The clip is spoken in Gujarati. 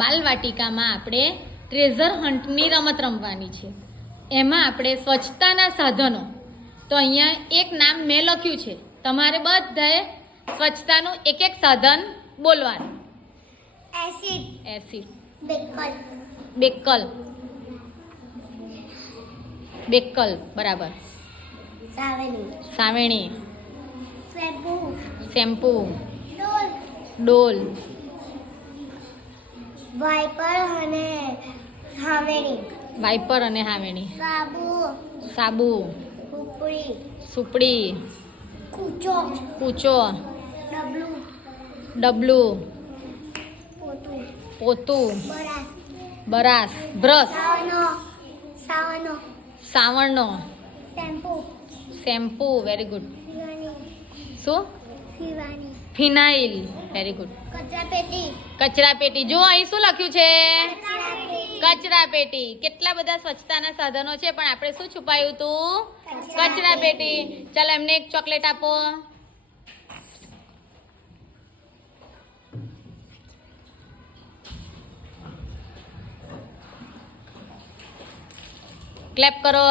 બાલવાટિકામાં આપણે ટ્રેઝર હન્ટની રમત રમવાની છે. એમાં આપણે સ્વચ્છતાના સાધનો, તો અહીંયા એક નામ મેં લખ્યું છે, તમારે બધાએ સ્વચ્છતાનું એક એક સાધન બોલવાનું. એસિડ, બેકલ, બરાબર. સાવેણી, શેમ્પુ, ડોલ, વાઇપર અને હાવેણી, સાબુ, સુપડી, કૂચો, ડબલું, પોતું, બરાસ, બ્રશ, સાવણનો, શેમ્પુ, વેરી ગુડ. શું? ફિનાઇલ, વેરી ગુડ. કચરા પેટી. જો અહીં શું લખ્યું છે? કચરા પેટી. કેટલા બધા સ્વચ્છતાના સાધનો છે, પણ આપણે શું છુપાયું હતું? કચરા પેટી. ચાલો એમને એક ચોકલેટ આપો. ક્લેપ કરો.